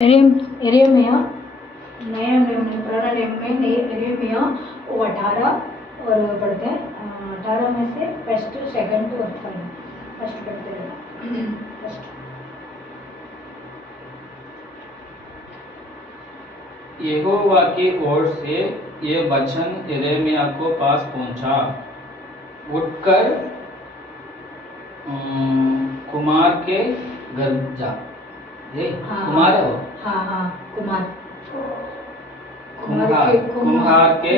एरेमिया नया नियम में पुराना नियम में एरेमिया वो 18 और पढ़ते हैं 18 में से फर्स्ट सेकंड और थर्ड फर्स्ट पढ़ते हैं फर्स्ट। यहोवा की ओर से ये वचन यिर्मयाह को पास पहुंचा, उठकर कुमार के घर जा। कुमार है वो? हाँ कुम्हार के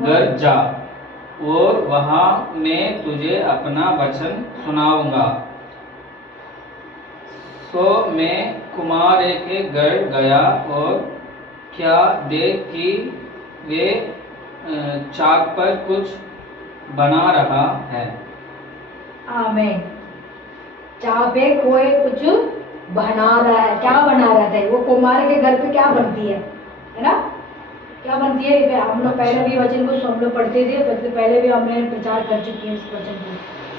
घर जा और वहाँ मैं तुझे अपना वचन सुनाऊंगा। सो मैं कुम्हार के घर गया और क्या देख कि वे चाक पर कुछ बना रहा है। आमीन। चाक पे कोई कुछ बना रहा है। क्या बना रहा था? वो कुम्हार के घर पे क्या बनती है ना? क्या बनती है? हम लोग पहले भी वचन को हम लोग पढ़ते थे, पहले भी हमने प्रचार कर चुकी है इस वचन को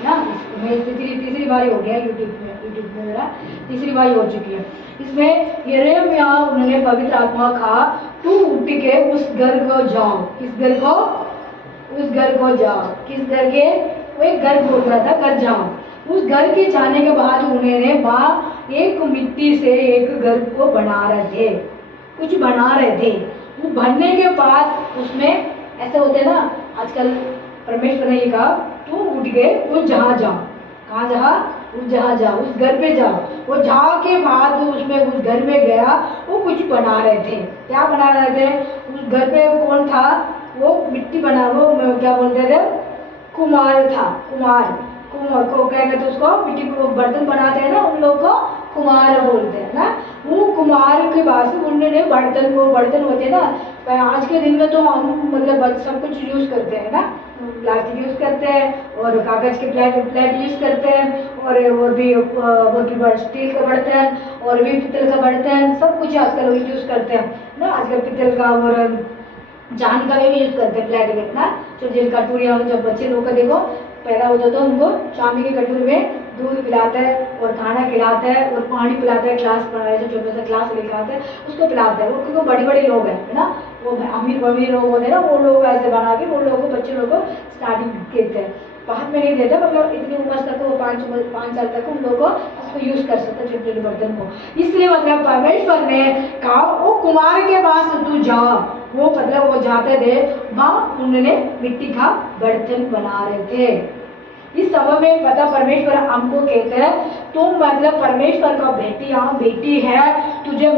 ना। इसमें तीसरी बार हो गया यूट्यूब में मेरा तीसरी बार हो चुकी है। इसमें यिर्मयाह उन्होंने पवित्र आत्मा कहा तू उठ के उस घर को जाओ। किस घर को? उस घर को जाओ। किस घर के? वो एक घर बोल रहा था, घर जाओ। उस घर के जाने के बाद उन्होंने वहाँ एक मिट्टी से एक घर को बना रहे थे, कुछ बना रहे थे। वो बनने के बाद उसमें ऐसे होते ना, आजकल परमेश्वर ने कहा तू उठ के उस जहाँ जाओ। कहाँ जहाँ? उस जहाँ जाओ, उस घर पे जाओ। वो जाके बाद उसमें उस घर में गया, वो कुछ बना रहे थे। क्या बना रहे थे? उस घर पे कौन था? वो मिट्टी बना, वो क्या बोलते थे? कुम्हार था। कुम्हार को क्या कहते हैं? उसको मिट्टी को बर्तन बनाते हैं ना, उन लोग को कुम्हार बोलते हैं ना। वो कुम्हार के बाद उन्होंने बर्तन होते हैं ना, आज के दिन में तो हम मतलब सब कुछ यूज़ करते हैं ना, प्लास्टिक यूज़ करते हैं और कागज़ के प्लेट यूज़ करते हैं और भी स्टील का बर्तन और भी पित्तल का बर्तन, सब कुछ आजकल यूज़ करते हैं ना। आजकल पित्तल का और चांदी का भी यूज़ करते हैं प्लेट में ना। छोटी कटोरियाँ, जब बच्चे लोग का देखो पैदा होता तो उनको चांदी की कटोरी में दूध पिलाता है और खाना खिलाता है और पानी पिलाता है, ग्लास बनाए जो छोटा सा ग्लास लेकर आते हैं उसको पिलाता है। वो क्योंकि बड़े लोग हैं ना, वो अमीर लोग होते हैं ना, वो लोग ऐसे बना के वो लोगों को बच्चे लोगों को स्टार्टिंग देते हैं। बाद में नहीं देता, मतलब इतनी उम्र तक वो 5 साल तक उन लोगों को उसको यूज़ कर सकते छोटे छोटे बर्तन को। इसलिए मतलब परमेश्वर ने कहा वो कुम्हार के पास तू जा। वो मतलब वो जाते थे वहाँ, उन्होंने मिट्टी का बर्तन बना रहे थे। इस समय में पता परमेश्वर हमको कहते हैं तुम मतलब परमेश्वर का बेटी है, तुझे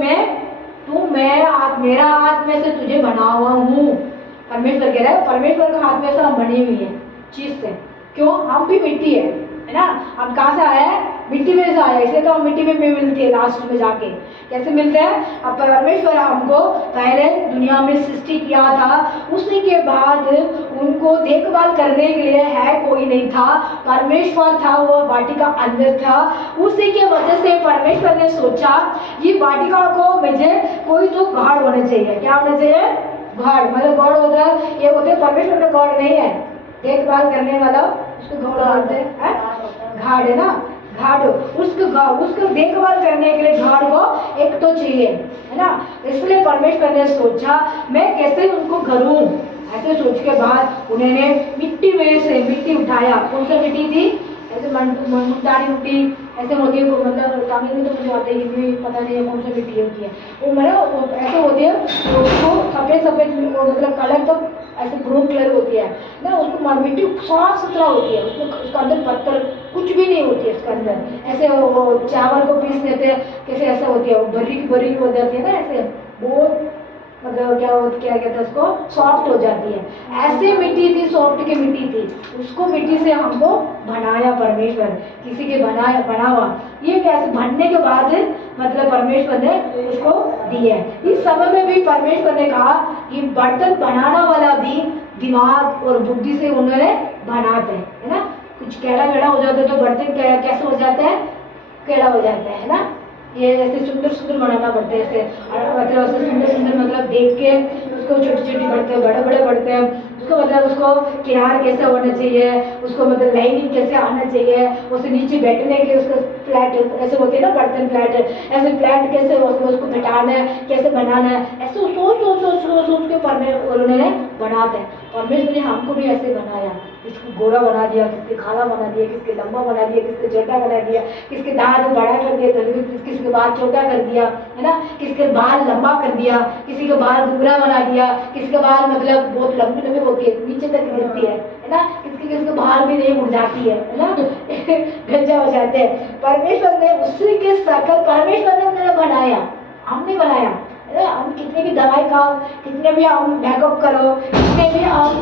मेरा हाथ में से तुझे बना हुआ हूँ। परमेश्वर कह रहा है, परमेश्वर का हाथ में से हम बनी हुई है चीज से। क्यों? हम भी मिट्टी है ना। हम कहाँ से आए हैं? मिट्टी में से आए। इसलिए तो हम मिट्टी में मिलती है लास्ट में जाके। कैसे मिलते हैं? अब परमेश्वर हमको पहले दुनिया में सृष्टि किया था, उसी के बाद उनको देखभाल करने के लिए है कोई नहीं था, परमेश्वर था, वो वाटिका अंदर था। उसी के वजह से परमेश्वर ने सोचा ये वाटिका को मुझे कोई तो गार्ड होना चाहिए। क्या होना चाहिए? गार्ड। मतलब गार्ड होता है, ये होते परमेश्वर का गार्ड नहीं है, देखभाल करने वाला उसको गार्ड बोलते हैं, गार्ड है ना, गार्ड। उसको देखभाल करने के लिए गार्ड को एक तो चाहिए है ना। इसलिए परमेश्वर ने सोचा मैं कैसे उनको करूं। ऐसे सोच के बाद उन्होंने मिट्टी में से मिट्टी उठाया। कौन सा मिट्टी थी? ऐसे मुल्तानी मिट्टी ऐसे होती है, मतलब तमिल में तो मुझे आता है, हिंदी पता नहीं है कौन सी मिट्टी होती है। वो मतलब ऐसे होती है, तो उसको सफ़ेद मतलब कलर तो ऐसे ब्राउन कलर होती है ना। उसको मिट्टी साफ सुथरा होती है, उसका अंदर पत्थर कुछ भी नहीं होती है उसके अंदर। ऐसे वो चावल को पीस देते हैं कैसे, ऐसा होती है, वो बरी हो जाती है ना, ऐसे बहुत मतलब क्या कहते हैं उसको, सॉफ्ट हो जाती है। ऐसे मिट्टी थी, सॉफ्ट की मिट्टी थी, उसको मिट्टी से हमको बनाया परमेश्वर, किसी के बना हुआ। ये कैसे बनने के बाद मतलब परमेश्वर ने उसको दिया। इस समय में भी परमेश्वर ने कहा कि बर्तन बनाना वाला भी दिमाग और बुद्धि से उन्होंने बनाते हैं ना। कुछ टेढ़ा हो जाता है तो बर्तन कैसे हो जाता है? टेढ़ा हो जाता है ना। ये ऐसे सुंदर बनाना पड़ता है, ऐसे मतलब सुंदर मतलब देख के उसको छोटी बढ़ते हैं, बड़े बढ़ते हैं। उसको मतलब उसको किनार कैसे होना चाहिए, उसको मतलब लाइनिंग कैसे आना चाहिए, उसे नीचे बैठने के लिए उसको फ्लैट ऐसे होते हैं ना बर्तन फ्लैट, ऐसे फ्लैट कैसे उसको बिठाना है, कैसे बनाना है, ऐसे सोच सोच सोच सोच सोच के उन्होंने बनाते हैं। परमेश्वर ने हमको भी ऐसे बनाया, किसको गोरा बना दिया, किसके खाला बना दिया, किसके लंबा बना दिया, किसके छोटा बना दिया, किसके दांत बड़ा कर दिया, किसके बाल छोटा कर दिया, है ना, किसके बाल लंबा कर दिया, किसी के बाल घुंघरा बना दिया, किसके बाल मतलब बहुत लंबी लंबी होती है नीचे तक गिरती है ना, किसके बाल भी नहीं उड़ जाती है ना गंजा हो जाते हैं। परमेश्वर ने उसी के शकल परमेश्वर ने उन्हें बनाया, हमने बनाया है ना। हम कितने भी दवाई खाओ, कितने भी हम मेकअप करो, कितने भी हम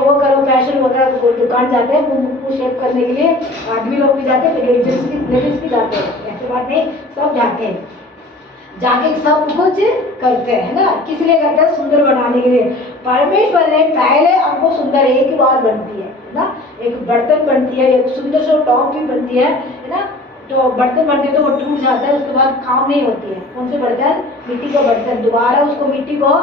वो करो, फैशन वगैरह को दुकान जाते हैं मुंह शेप करने के लिए, आदमी लोग भी जाते हैं, लेडीज भी जाते हैं, ऐसी बात नहीं, सब जाते हैं, जाके सब कुछ करते हैं ना, किस लिए करते हैं, सुंदर बनाने के लिए। परमेश्वर ने पहले हमको सुंदर एक ही बार बनती है ना, एक बर्तन बनती है, एक सुंदर सा टॉप भी बनती है ना, तो बर्तन बनते हैं तो वो टूट जाता है, उसके बाद काम नहीं होती है। कौन से बर्तन, मिट्टी का बर्तन, दोबारा उसको मिट्टी को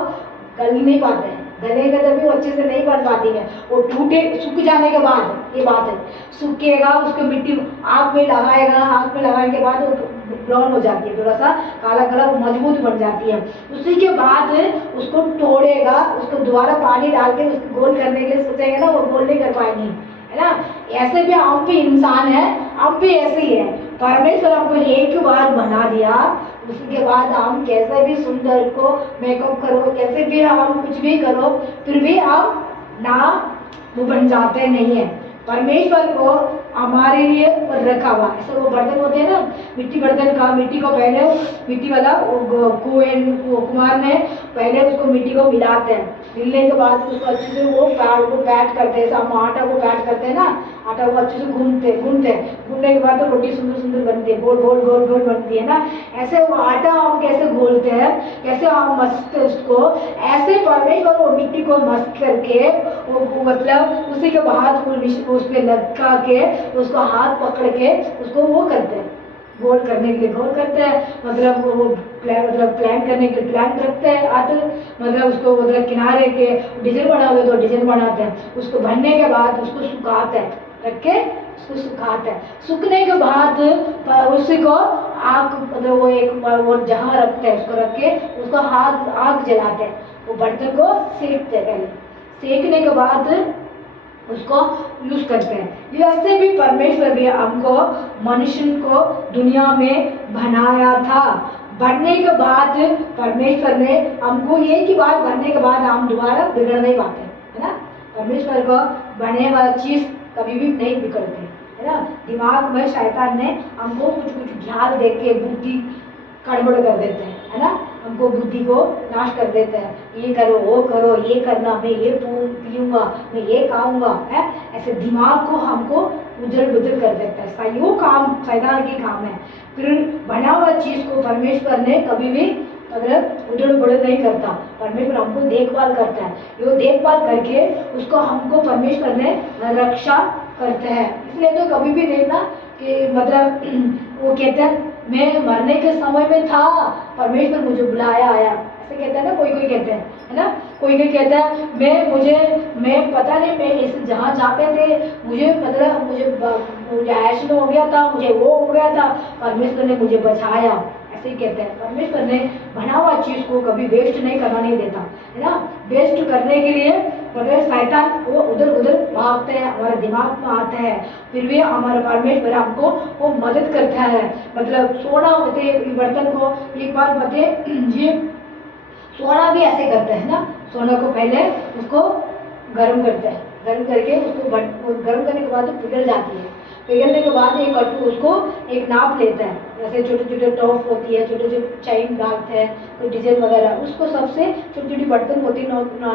गल नहीं पाते हैं, गलेगा तभी वो अच्छे से नहीं बन पाती है, वो टूटे सूख जाने के बाद, ये बात है, सूखेगा उसको मिट्टी आग में लगाएगा, आग में लगाने के बाद वो ब्राउन हो जाती है, थोड़ा सा काला काला मजबूत बन जाती है, उसी के बाद उसको तोड़ेगा, उसको दोबारा पानी डाल के उसको गोल करने के लिए सोचेंगे ना, वो गोल नहीं कर पाएंगे, है ना। ऐसे भी हम भी इंसान है, हम भी ऐसे ही है, परमेश्वर हमको एक बार बना दिया, उसके बाद हम कैसे भी सुंदर को मेकअप करो, कैसे भी हम कुछ भी करो, फिर भी हम ना वो बन जाते नहीं है। परमेश्वर को हमारे लिए रखा हुआ, ऐसे वो बर्तन होते हैं ना, मिट्टी बर्तन का, मिट्टी को पहले मिट्टी वाला कुमार ने पहले उसको मिट्टी को मिलाते हैं, मिलने के बाद उसको अच्छे से वो पैट करते हैं, हम आटा को पैट करते हैं ना, आटा को अच्छे से घूमने के बाद तो रोटी सुंदर सुंदर बनती है, गोल गोल गोल गोल बनती है ना। ऐसे वो आटा हम कैसे घोलते हैं, कैसे हम मसते उसको, ऐसे परमेश्वर वो मिट्टी को मस्त करके वो मतलब उसी के बाद उस पर लटका के उसको हाथ पकड़ के उसको वो करते हैं, गोल करने के लिए गोल करते हैं, मतलब वो प्लान करने के लिए प्लान रखते हैं, मतलब उसको मतलब किनारे के डिजाइन बनाओगे तो डिजाइन बनाते हैं, उसको बनने के बाद उसको सुखाते हैं, रख के उसको सुखाते हैं, सूखने के बाद उसी को आग मतलब वो एक वो जहाँ रखते हैं उसको रख के उसको आग जलाते हैं, वो बर्तन को सेकते हैं, पहले सेकने के बाद उसको यूज करते हैं। ऐसे भी परमेश्वर भी हमको मनुष्य को दुनिया में बनाया था, बनने के बाद परमेश्वर ने हमको एक ही बार बनने के बाद हम दोबारा बिगड़ नहीं पाते, है ना। परमेश्वर को बनने वाला चीज कभी भी नहीं बिगड़ती, है ना। दिमाग में शैतान ने हमको कुछ कुछ ख्याल दे के बुद्धि गड़बड़ कर देते हैं, है ना, हमको बुद्धि को नाश कर देते हैं, ये करो वो करो, ये करना, मैं ये पीऊंगा, मैं ये खाऊंगा, है, ऐसे दिमाग को हमको उजल बुजल कर देता है। वो काम शैतान की काम है। फिर बना हुआ चीज को परमेश्वर ने कभी भी मतलब उधड़ बुधड़ नहीं करता, परमेश्वर हमको देखभाल करता है, वो देखभाल करके उसको हमको परमेश्वर ने रक्षा करते हैं। इसलिए तो कभी भी देखना कि मतलब वो कहते हैं मैं मरने के समय में था, परमेश्वर मुझे बुलाया आया, ऐसे कहते हैं ना, कोई कोई कहते हैं, है ना, कोई कोई कहता है मैं पता नहीं, मैं इस जहाँ जाते थे मुझे मतलब मुझे एक्सीडेंट हो गया था, मुझे वो हो गया था, परमेश्वर ने मुझे बचाया, ऐसे ही कहते हैं। परमेश्वर ने बना हुआ चीज को कभी वेस्ट नहीं करना नहीं देता, है ना। वेस्ट करने के लिए मतलब शैतान वो उधर उधर भागते हैं, हमारे दिमाग में आते हैं, फिर भी हमारा परमेश्वर हमको वो मदद करता है। मतलब सोना होते बर्तन को एक बार बते ये सोना भी ऐसे करते हैं ना, सोना को पहले उसको गर्म करते हैं, गर्म करके उसको गर्म करने के बाद पिघल जाती है, पिघलने के बाद एक कट्टू उसको एक नाप लेता है, जैसे छोटे छोटे टॉप होती है, छोटे छोटे चैन डालते हैं, कोई डिजाइन वगैरह, उसको सबसे छोटी छोटी बर्तन होती है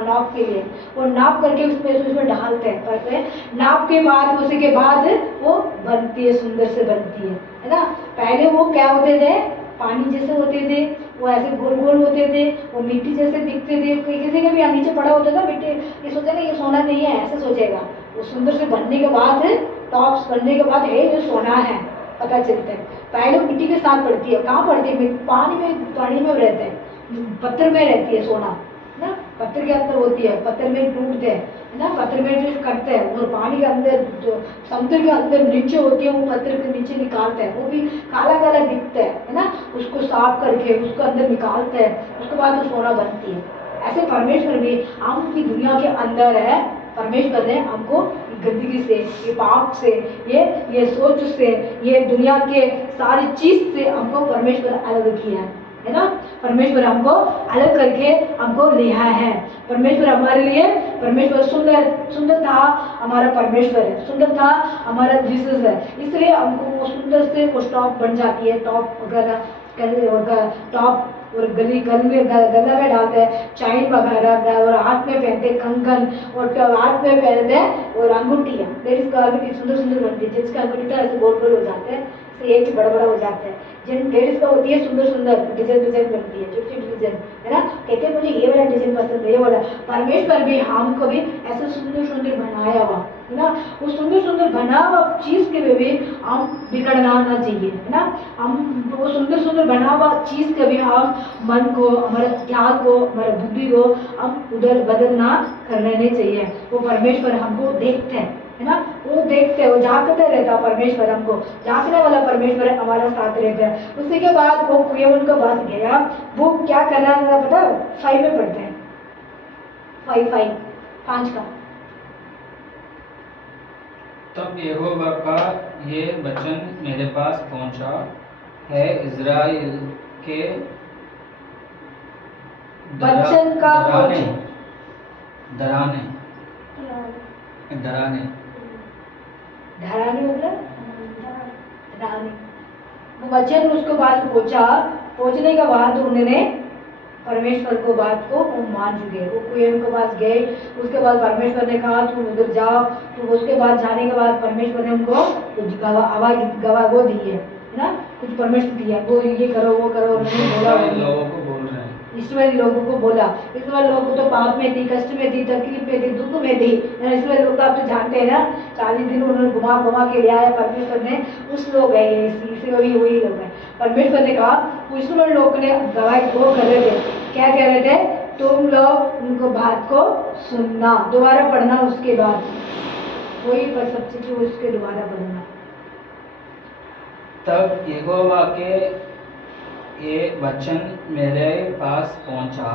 नाप के लिए, वो नाप करके उसमें डालते हैं, करते हैं, नाप के बाद उसी के बाद वो बनती है, सुंदर से बनती है ना। पहले वो क्या होते थे, पानी जैसे होते थे, वो ऐसे गोल गोल होते थे, वो मिट्टी जैसे दिखते थे, किसी के भी नीचे पड़ा होता था मिट्टी, ये सोचेगा ये सोना नहीं है, ऐसे सोचेगा। वो सुंदर से बनने के बाद टॉप्स बनने के बाद ये सोना है पता चलता है। पहले मिट्टी के साथ पड़ती है, कहाँ पड़ती है, पानी में रहते हैं, पत्थर में रहती है सोना ना। पत्थर के अंदर होती है, पत्थर में टूटते हैं, है ना, पत्थर में जो करते हैं, और पानी के अंदर जो समुद्र के अंदर नीचे होती है वो पत्थर के नीचे निकालते हैं, वो भी काला काला दिखता है ना, उसको साफ करके उसको अंदर निकालते हैं, उसके बाद वो सोना बनती है। ऐसे परमेश्वर भी हम की दुनिया के अंदर है। परमेश्वर ने हमको गंदगी से, ये पाप से, ये सोच से, ये दुनिया के सारी चीज से हमको परमेश्वर अलग किया है ना। परमेश्वर हमको अलग करके हमको लिया है। परमेश्वर हमारे लिए, परमेश्वर सुंदर सुंदर था, हमारा परमेश्वर है, सुंदर था हमारा जीसस है, इसलिए हमको वो सुंदर से वो टॉप बन जाती है, टॉप वगैरह टॉप और गला में डालते हैं, चाइन वगैरह, और हाथ में पहनते हैं कंगन, और हाथ में पहनते हैं और अंगूठियाँ। लेडीज का अंगूठी सुंदर सुंदर बनती है, जेंट्स का अंगूठी तो ऐसे गोल गोल हो जाते हैं, एक बड़ा बड़ा हो जाता है। जिन लेडीज का होती है सुंदर सुंदर डिजाइन डिजाइन बनती है, छोटी छोटी डिजाइन, है ना, कहते हैं मुझे ये वाला डिजाइन पसंद है, ये वाला। परमेश्वर भी हमको भी ऐसे सुंदर सुंदर बनाया हुआ है ना, वो सुंदर सुंदर बना हुआ चीज के भी हम बिगड़ना ना चाहिए, है ना। हम वो सुंदर सुंदर बना हुआ चीज के भी हम मन को, हमारे ख्याल को, हमारे बुद्धि को हम उधर बदलना करना नहीं चाहिए। वो परमेश्वर हमको देखते हैं, है ना, वो देखते हैं, वो झांकते रहता है परमेश्वर, हमको झांकने वाला परमेश्वर हमारा साथ रहता है। उसी के बाद वो कुएं उनके पास गया, वो क्या करना था पता, 5 में पढ़ते हैं, 5 का। तब यहोवा का ये वचन मेरे पास पहुंचा है, इज़राइल के वचन का डराने मतलब डराने, वो वचन उसके पास पहुंचने के बाद उन्होंने परमेश्वर को बात को वो मान चुके, वो कुएं के पास गए। उसके बाद परमेश्वर ने कहा तुम उधर जाओ, तो उसके बाद जाने के बाद परमेश्वर ने उनको गवाह वो दी है ना, कुछ परमेश्वर दिया, वो ये करो वो करो, उन्होंने बोला, लोगों को बोल रहे हैं, इस्राएली लोगों को बोला। इस्राएल लोग तो पाप में थी, कष्ट में थी, तकलीफ में थी, दुख में थी। इस्राएल लोग तो आप तो जानते हैं ना, 40 दिन उन्होंने घुमा के ले आया परमेश्वर ने, उस लोग है, वही लोग है। परमेश्वर ने कहा, इस्राएल लोग ने गवाही वो कर रहे थे, क्या कह रहे थे, तुम लोग उनको बात को सुनना, दोबारा पढ़ना, उसके बाद वही पर सब चीज उसके दोबारा पढ़ना। तब यहोवा के ये वचन मेरे पास पहुंचा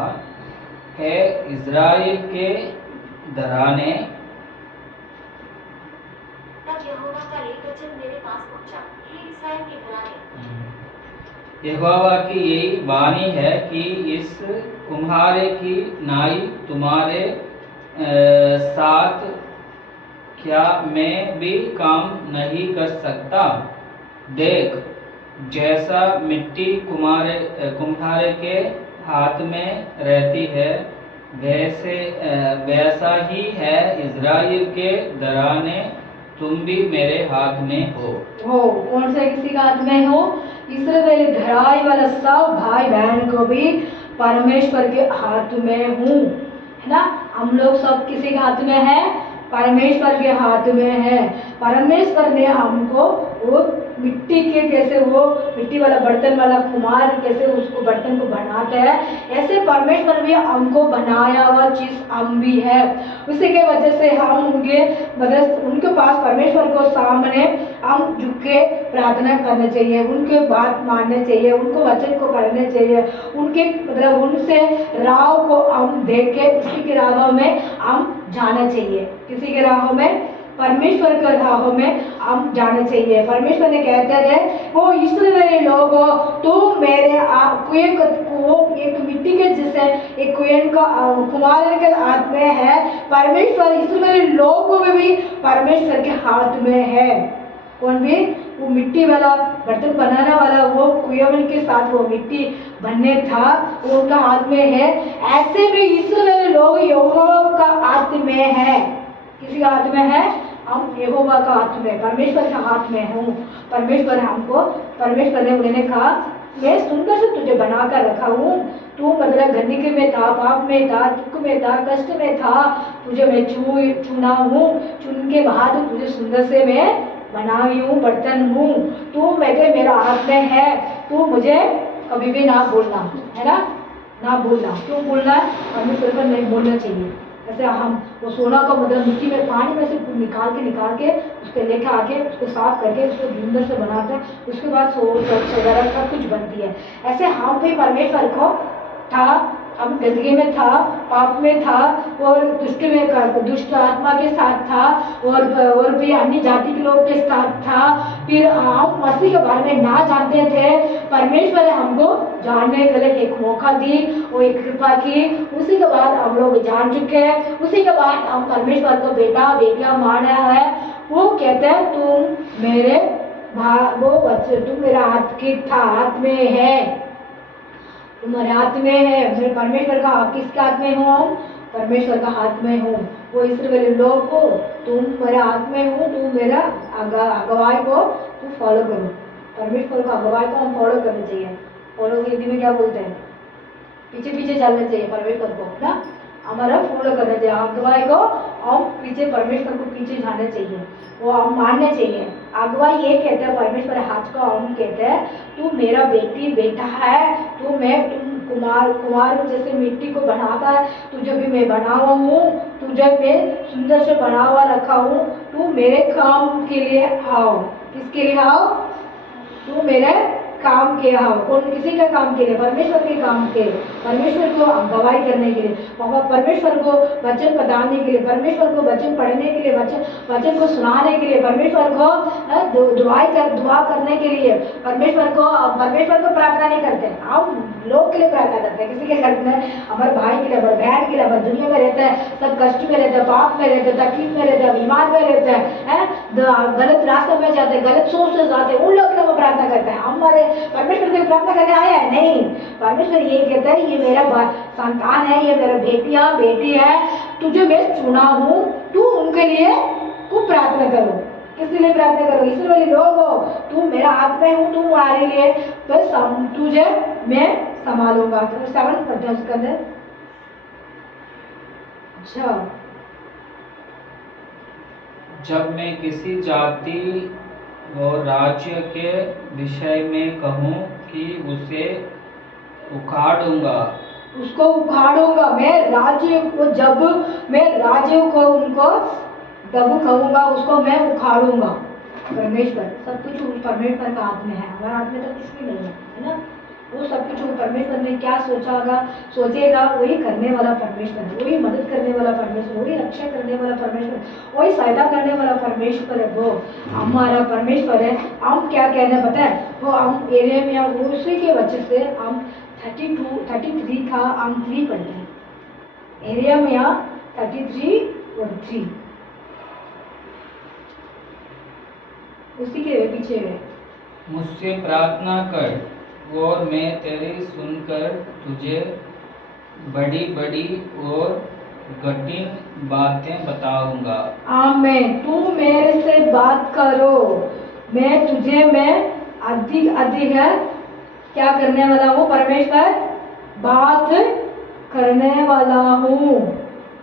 है, इज़राइल के डराने, तब यहोवा का ये वचन मेरे पास पहुंचा है, इज़राइल के डराने। यहोवा की यही वाणी है कि इस कुम्हारे की नाई तुम्हारे साथ क्या मैं भी काम नहीं कर सकता। देख, जैसा मिट्टी कुम्हारे के हाथ में रहती है, वैसा ही है इज़राइल के डराने, तुम भी मेरे हाथ में हो। कौन सा किसी का हाथ में हो? इस्राएल धराई वाला सब भाई बहन को भी परमेश्वर के हाथ में हूँ, है ना। हम लोग सब किसी के हाथ में है, परमेश्वर के हाथ में है। परमेश्वर ने हमको वो मिट्टी के, कैसे वो मिट्टी वाला बर्तन वाला कुम्हार कैसे उसको बर्तन को बनाता है, ऐसे परमेश्वर भी हमको बनाया हुआ चीज हम भी है। उसी के वजह से हम उनके पास परमेश्वर को सामने हम झुक के प्रार्थना करना चाहिए, उनके बात मानने चाहिए, उनको वचन को पढ़ने चाहिए, उनके मतलब उनसे राह को हम देख के उसी के राहों में हम जाना चाहिए, किसी के राहों में, परमेश्वर के राहों में हम जाने चाहिए। परमेश्वर ने कहते थे, वो इस्राएली लोगो, तो मेरे कुएं को एक मिट्टी के जैसे एक कुएं का कुम्हार के हाथ में है, परमेश्वर इस्राएली लोगों में भी परमेश्वर के हाथ में है। कौन भी? वो मिट्टी वाला बर्तन बनाने वाला, वो कुएं के साथ वो मिट्टी बनने था, वो उनका हाथ में है। ऐसे भी इस्राएली लोग यहोवा का हाथ में है। किसी का हाथ में है? हम यहोवा का हाथ में, परमेश्वर के हाथ में हूँ। परमेश्वर ने उन्हें कहा, मैं सुंदर से तुझे बनाकर रखा हूँ, तू मतलब गंदगी में था, पाप में था, दुख में था, कष्ट में था, तुझे मैं चुना हूँ, चुन के बाद तुझे सुंदर से मैं बनाई हूँ, बर्तन हूँ, तू मेरा हाथ में है, तू मुझे कभी भी ना भूलना, है ना। ना बोलना। क्यों बोलना है? परमेश्वर पर नहीं बोलना चाहिए। ऐसे हम वो सोना का मतलब मिट्टी में पानी में से निकाल के उसके लेके आके उसको साफ करके उसको धुंधर से बनाते हैं, उसके बाद वगैरह सब कुछ बनती है। ऐसे हम भी परमेश्वर को था, हम गंदगी में था, पाप में था और दुष्ट आत्मा के साथ था और भी अन्य जाति के लोग के साथ था। फिर हम मसीह के बारे में ना जानते थे। परमेश्वर ने हमको जानने के लिए एक मौका दी और एक कृपा की। उसी के बाद हम लोग जान चुके हैं। उसी के बाद हम परमेश्वर को बेटा बेटिया माना है। वो कहते हैं तुम मेरे वो बच्चे, तुम मेरा हाथ में है, तुम्हारे हाथ में है। मेरे परमेश्वर का किसके हाथ में हूँ? हम परमेश्वर का हाथ में हूँ। वो इस्राएली लोग को तुम मेरे हाथ में हूँ, तुम मेरा अगुवाई को तुम फॉलो करो। परमेश्वर का अगुवाई को हम फॉलो करना चाहिए। फॉलो के हिंदी में क्या बोलते हैं? पीछे पीछे चलना चाहिए परमेश्वर को ना, हमारा फॉलो करना चाहिए अगुवाई को। हम पीछे परमेश्वर को पीछे जाना चाहिए, वो हम मानना चाहिए। अगुवाई ये कहते हैं परमेश्वर हाथ को हम कहते हैं तू मेरा बेटी बेटा है, तुम कुमार जैसे मिट्टी को बनाता है, तुझे भी मैं बना हुआ हूँ, तुझे मैं सुंदर से बना हुआ रखा हूँ। तू मेरे काम के लिए आओ। किसके लिए आओ? तू मेरे काम के आओ। कौन? किसी का काम के लिए? परमेश्वर के काम के लिए, परमेश्वर को गवाही करने के लिए, परमेश्वर को वचन बताने के लिए, परमेश्वर को वचन पढ़ने के लिए, वचन को सुनाने के लिए, परमेश्वर को दुआ करने के लिए। परमेश्वर को प्रार्थना नहीं करते, हम लोग के लिए प्रार्थना करते हैं। किसी के घर में हमारे भाई के लिए, हमारे बहन के लिए, हमारे दुनिया में रहते हैं, सब कष्ट में रहते हैं, पाप में रहते हैं, तकलीफ में रहते हैं, बीमार में रहते हैं, गलत रास्ते में जाते हैं, गलत सोच से जाते हैं, उन लोग के लिए प्रार्थना करते हैं। हमारे परमेश्वर को प्रार्थना करने आया है? नहीं। परमेश्वर ये कहता है ये मेरा संतान है, ये मेरा बेटी है, तुझे मैं चुना हूँ, तू उनके लिए तू प्रार्थना करो। किसके लिए प्रार्थना करो? इसराइली लोग हो, तू मेरा हाथ में हूँ, तू हमारे लिए बस तुझे मैं संभालूंगा। तो 7 पढ़ते हैं उसके अंदर। अच्छा, जब मैं किसी जाति और राज्य के विषय में कहूँ कि उसे उखाड़ूंगा, उसको उखाड़ूंगा। मैं राज्य को जब मैं राज्य को उनको जब कहूँगा उसको मैं उखाड़ूंगा। परमेश्वर सब कुछ परमेश्वर का हाथ में है, हमारे हाथ में तो कुछ भी नहीं है ना। वो सब कुछ परमेश्वर ने क्या सोचेगा वही करने वाला परमेश्वर है, वही मदद करने वाला परमेश्वर, वही रक्षा करने वाला परमेश्वर, वही सहायता करने वाला परमेश्वर है। वो हमारा परमेश्वर है। हम क्या कहने पता है? वो हम एरिया में उसी के वजह से हम 33 का हम 3 पढ़ते हैं। एरिया में 33 और 3 उसी के पीछे है। मुझसे प्रार्थना कर और मैं तेरी सुनकर तुझे बड़ी बड़ी और कठिन बातें बताऊंगा। आमीन। तू मेरे से बात करो, मैं तुझे अधिक है क्या करने वाला हूँ? परमेश्वर बात करने वाला हूँ,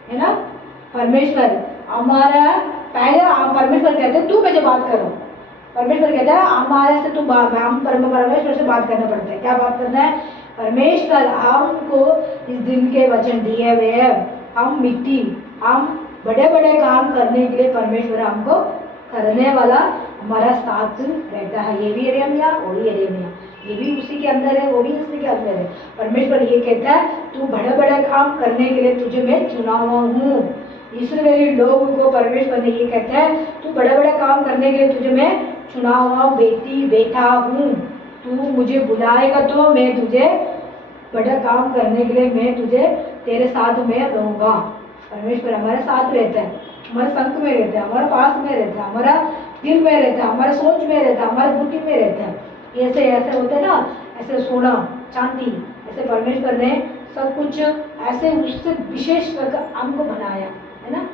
है ना। परमेश्वर हमारा पहले परमेश्वर कहते हैं तू मुझे बात करो। परमेश्वर कहता है हमारे से तुम हम परमेश्वर से बात करना पड़ता है। क्या बात करना है? परमेश्वर हमको इस दिन के वचन दिए हुए हैं। हम मिट्टी, हम बड़े बड़े काम करने के लिए परमेश्वर हमको करने वाला हमारा साथ रहता है। ये भी एरेमिया, वो भी एरेमिया, ये भी उसी के अंदर है, वो भी उसी के अंदर है। परमेश्वर ये कहता है तू बड़े बड़े काम करने के लिए तुझे मैं चुना हुआ हूँ। इस्राएली लोगों को परमेश्वर ने ये कहता है तू बड़े बड़े काम करने के लिए तुझे मैं चुना हुआ बेटी बेटा हूँ। तू मुझे बुलाएगा तो मैं तुझे बड़ा काम करने के लिए मैं तुझे तेरे साथ में रहूँगा। परमेश्वर हमारे साथ रहता है, हमारे संग में रहता है, हमारे पास में रहता है, हमारा दिल में रहता है, हमारे सोच में रहता है, हमारे बुद्धि में रहता है। ऐसे ऐसे होते ना, ऐसे सोना चांदी, ऐसे परमेश्वर ने सब कुछ ऐसे उससे विशेष करके हमको बनाया है ना।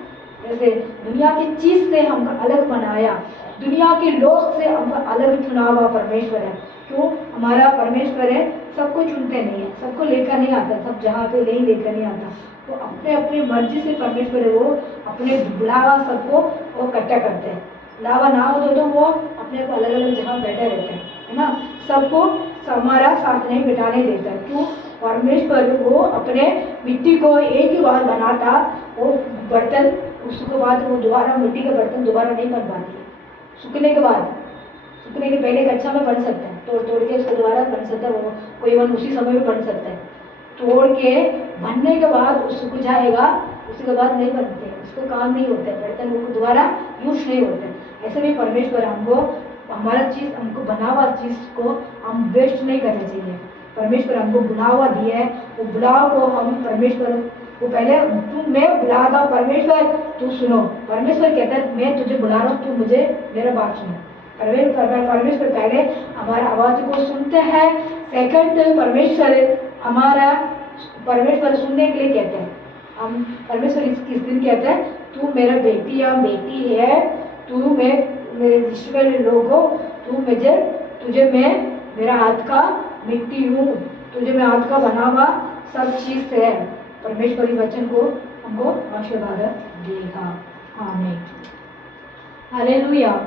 जैसे दुनिया की चीज से हमको अलग बनाया, दुनिया के लोग से हमको अलग चुना हुआ परमेश्वर है। क्यों? हमारा परमेश्वर है, सबको चुनते नहीं है, सबको लेकर नहीं आता, सब जहाँ पे नहीं लेकर नहीं आता। तो अपने अपने मर्जी से परमेश्वर है वो अपने बुलावा सबको वो इकट्ठा करते हैं। बुलावा ना हो तो वो अपने को अलग अलग जगह बैठे रहते हैं, है ना। सबको हमारा साथ नहीं बिठाने देता है। क्यों? परमेश्वर वो अपने मिट्टी को एक ही बार बनाता, वो बर्तन, उसके बाद वो दोबारा मिट्टी के बर्तन दोबारा नहीं बन पाती। सूखने के बाद, सूखने के पहले कच्चा में बन सकता है, तोड़ के उसको दोबारा बन सकता है, वो कोई वन उसी समय में बन सकता है। तोड़ के बनने के बाद वो सूख जाएगा, उसके बाद नहीं बनते, उसको काम नहीं होता है, बर्तन वो दोबारा यूज नहीं होते। ऐसे भी परमेश्वर हमको हमारा चीज़, हमको बना हुआ चीज़ को हम वेस्ट नहीं करना चाहिए। परमेश्वर हमको बुला हुआ दिया है, वो बुलाव को हम परमेश्वर वो पहले तू मैं बुलागा परमेश्वर तू सुनो। परमेश्वर कहता है मैं तुझे बुला रहा हूँ, तू मुझे मेरा बात सुनो। परमेश्वर पहले हमारा आवाज़ को सुनते हैं। सेकंड परमेश्वर हमारा परमेश्वर सुनने के लिए कहते हैं। हम परमेश्वर इस दिन कहते हैं तू मेरा बेटी या बेटी है, तू मेरे विश्व वाले लोगों, तुझे मैं मेरा हाथ का मिट्टी हूँ, तुझे मैं हाथ का बना हुआ सब चीज़ है। परमेश्वरी वचन को हमको आशीर्वाद देगा। आमीन, हालेलुया।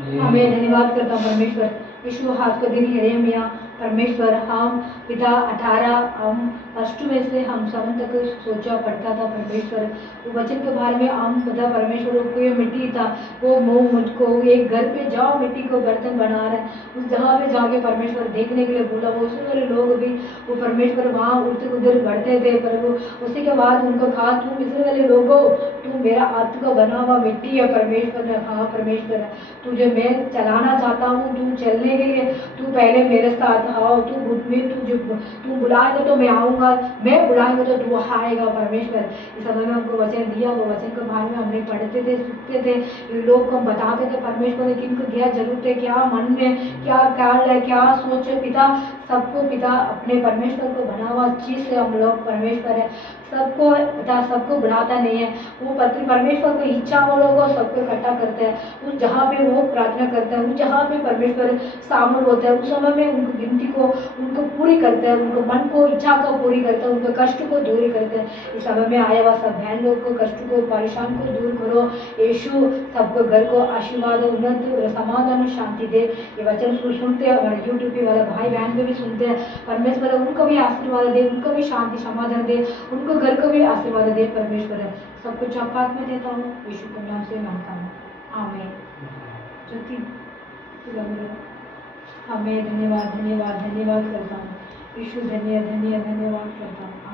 हमें धन्यवाद करता हूँ परमेश्वर। विश्व हाथ को दिन यिर्मयाह परमेश्वर हम पिता 18 हम फर्स्ट में से हम 7 तक सोचा पढ़ता था। परमेश्वर वो वचन के बारे में हम पता परमेश्वर को ये मिट्टी था, वो मुझको एक घर पे जाओ मिट्टी को बर्तन बना रहा है, उस जगह पे जाके परमेश्वर देखने के लिए बोला। वो उसी वाले लोग भी वो परमेश्वर वहाँ उधर उधर बढ़ते थे, पर वो उसी के बाद उनको कहा तुम इस वाले लोगों तू मेरा हाथ का बना हुआ मिट्टी है। परमेश्वर ने कहा परमेश्वर तुझे मैं चलाना चाहता हूँ, तू चलने के लिए तू पहले मेरे साथ आओ, तू बुलाएगा तो मैं आऊँगा, मैं बुलाएगा तो तू आएगा। परमेश्वर इस समय में हमको वचन दिया, वो वचन के बारे में हमने पढ़ते थे, सीखते थे, लोग को बताते थे परमेश्वर की किनको क्या जरूरत है, क्या मन में क्या ख्याल है, क्या सोच है। पिता सबको पिता अपने परमेश्वर को बना हुआ चीज़ से हम लोग परमेश्वर है सबको पिता सबको बनाता नहीं है। वो पत्र परमेश्वर को इच्छा वो लोगों सबको इकट्ठा करते हैं, उस जहाँ पे वो प्रार्थना करते हैं, उस जहाँ पे परमेश्वर शामिल होते हैं, उस समय में उनको गिनती को उनको पूरी करते हैं, उनको मन को इच्छा को पूरी करते हैं, उनके कष्ट को दूर करते हैं। इस समय में आया हुआ सब बहन लोग को कष्ट को परेशान को दूर करो। यीशु सबको घर को आशीर्वाद उन्नत समाधान और शांति दे। ये वचन सुनते हैं और यूट्यूब पे वाला भाई बहन को भी सुनते हैं, परमेश्वर उनको भी आशीर्वाद दे, उनको भी शांति समाधान दे, उनको घर को भी आशीर्वाद दे। परमेश्वर है सब कुछ आपके हाथ में देता हूँ, यीशु के नाम से मांगता हूँ, आमीन। ज्योति हमें धन्यवाद धन्यवाद धन्यवाद करता हूँ, यीशु धन्यवाद करता हूँ।